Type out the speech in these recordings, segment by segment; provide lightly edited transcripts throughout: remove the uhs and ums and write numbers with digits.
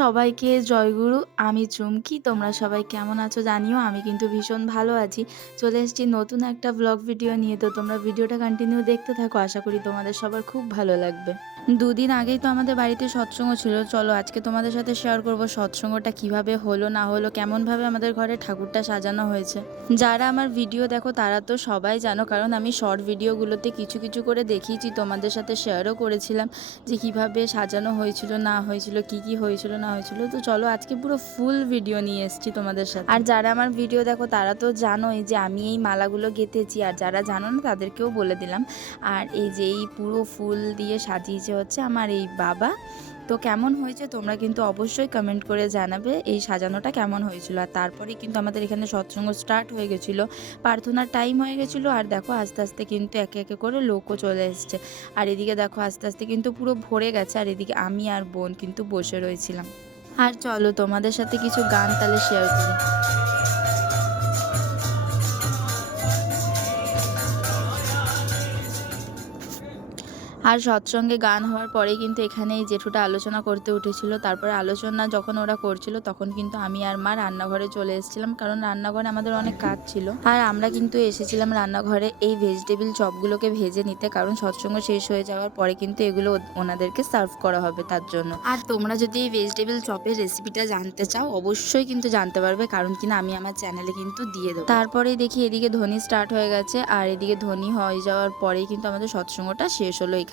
সবাইকে জয়গুরু। আমি চুমকি। তোমরা সবাই কেমন আছো জানিও। আমি কিন্তু ভীষণ ভালো আছি। চলে এসেছি নতুন একটা ব্লগ ভিডিও নিয়ে। তো তোমরা ভিডিওটা কন্টিনিউ দেখতে থাকো। আশা করি তোমাদের সবার খুব ভালো লাগবে। দুদিন আগেই তো আমাদের বাড়িতে সৎসঙ্গ ছিল। চলো আজকে তোমাদের সাথে শেয়ার করব সৎসঙ্গটা কিভাবে হলো না হলো, কেমনভাবে আমাদের ঘরে ঠাকুরটা সাজানো হয়েছে। যারা আমার ভিডিও দেখো তারা তো সবাই জানো, কারণ আমি শর্ট ভিডিওগুলোতে কিছু কিছু করে দেখিয়েছি, তোমাদের সাথে শেয়ারও করেছিলাম যে কিভাবে সাজানো হয়েছিল না হয়েছিল, কি কি হয়েছিল না হয়েছিল। তো চলো আজকে পুরো ফুল ভিডিও নিয়ে এসেছি তোমাদের সাথে। আর যারা আমার ভিডিও দেখো তারা তো জানোই যে আমি এই মালাগুলো গেঁথেছি, আর যারা জানো না তাদেরকেও বলে দিলাম। আর এই যে এই পুরো ফুল দিয়ে সাজিয়েছে হচ্ছে আমার এই বাবা। তো কেমন হয়েছে তোমরা কিন্তু অবশ্যই কমেন্ট করে জানাবে এই সাজানোটা কেমন হয়েছিল। আর তারপরে কিন্তু আমাদের এখানে সৎসঙ্গ স্টার্ট হয়ে গেছিলো, প্রার্থনার টাইম হয়ে গেছিলো। আর দেখো আস্তে আস্তে কিন্তু একে একে করে লোকও চলে এসছে। আর এদিকে দেখো আস্তে আস্তে কিন্তু পুরো ভরে গেছে। আর এদিকে আমি আর বোন কিন্তু বসে রয়েছিলাম। আর চলো তোমাদের সাথে কিছু গান তাহলে শেয়ার করি। আর সৎসঙ্গে গান হওয়ার পরেই কিন্তু এখানে এই জেঠুটা আলোচনা করতে উঠেছিল। তারপরে আলোচনা যখন ওরা করছিল তখন কিন্তু আমি আর মা রান্নাঘরে চলে এসেছিলাম, কারণ রান্নাঘরে আমাদের অনেক কাজ ছিল। আর আমরা কিন্তু এসেছিলাম রান্নাঘরে এই ভেজিটেবিল চপগুলোকে ভেজে নিতে, কারণ সৎসঙ্গ শেষ হয়ে যাওয়ার পরে কিন্তু এগুলো ওনাদেরকে সার্ভ করা হবে তার জন্য। আর তোমরা যদি এই ভেজিটেবিল চপের রেসিপিটা জানতে চাও অবশ্যই কিন্তু জানতে পারবে, কারণ কিনা আমি আমার চ্যানেলে কিন্তু দিয়ে দেবো। তারপরেই দেখি এদিকে ধ্বনি স্টার্ট হয়ে গেছে, আর এদিকে ধ্বনি হয়ে যাওয়ার পরেই কিন্তু আমাদের সৎসঙ্গটা শেষ হলো এখানে।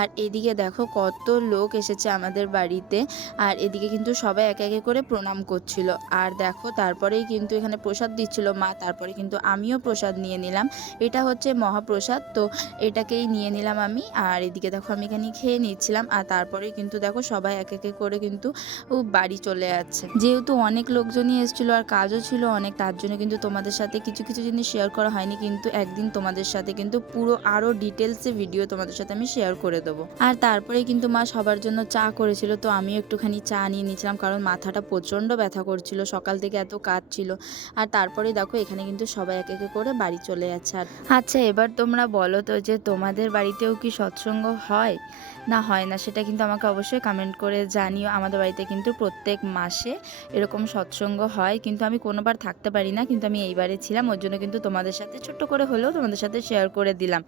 আর এদিকে দেখো কত লোক এসেছে আমাদের বাড়িতে। আর এদিকে কিন্তু সবাই একে একে করে প্রণাম করছিল। আর দেখো তারপরেই কিন্তু এখানে প্রসাদ দিচ্ছিল মা, তারপরে কিন্তু আমিও প্রসাদ নিয়ে নিলাম। এটা হচ্ছে মহাপ্রসাদ, তো এটাকেই নিয়ে নিলাম আমি। আর এদিকে দেখো আমি এখানে খেয়ে নিচ্ছিলাম। আর তারপরেই কিন্তু দেখো সবাই এক একে করে কিন্তু বাড়ি চলে যাচ্ছে। যেহেতু অনেক লোকজনই এসেছিলো আর কাজও ছিল অনেক, তার জন্য কিন্তু তোমাদের সাথে কিছু কিছু জিনিস শেয়ার করা হয়নি, কিন্তু একদিন তোমাদের সাথে কিন্তু পুরো আরও ডিটেলসে ভিডিও তোমাদের সাথে আমি শেয়ার করে দেবো। আর তারপরে কিন্তু মা সবার জন্য চা করেছিল, তো আমিও একটুখানি চা নিয়ে নিয়েছিলাম, কারণ মাথাটা প্রচণ্ড ব্যথা করছিল, সকাল থেকে এত কাজ ছিল। আর তারপরে দেখো এখানে কিন্তু সবাই এক এক করে বাড়ি চলে যাচ্ছে। আর আচ্ছা এবার তোমরা বলো তো যে তোমাদের বাড়িতেও কি সৎসঙ্গ হয় না হয় না, সেটা কিন্তু আমাকে অবশ্যই কমেন্ট করে জানিও। আমাদের বাড়িতে কিন্তু প্রত্যেক মাসে এরকম সৎসঙ্গ হয়, কিন্তু আমি কোনোবার থাকতে পারি না, কিন্তু আমি এইবারে ছিলাম, ওর জন্য কিন্তু তোমাদের সাথে ছোট্ট করে হলেও তোমাদের সাথে শেয়ার করে দিলাম।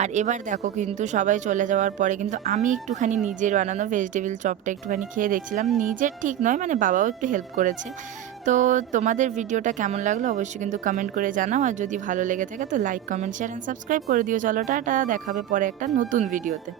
আর এবার দেখো কিন্তু সবাই চলে যাওয়ার পরে কিন্তু আমি একটুখানি নিজের বানানো ভেজিটেবিল চপটা একটুখানি খেয়ে দেখছিলাম। নিজের ঠিক নয়, মানে বাবাও একটু হেল্প করেছে। তো তোমাদের ভিডিওটা কেমন লাগলো অবশ্যই কিন্তু কমেন্ট করে জানাও। আর যদি ভালো লেগে থাকে তো like comment share and subscribe করে দিও। চলো টাটা, দেখাবে পরে একটা নতুন ভিডিওতে।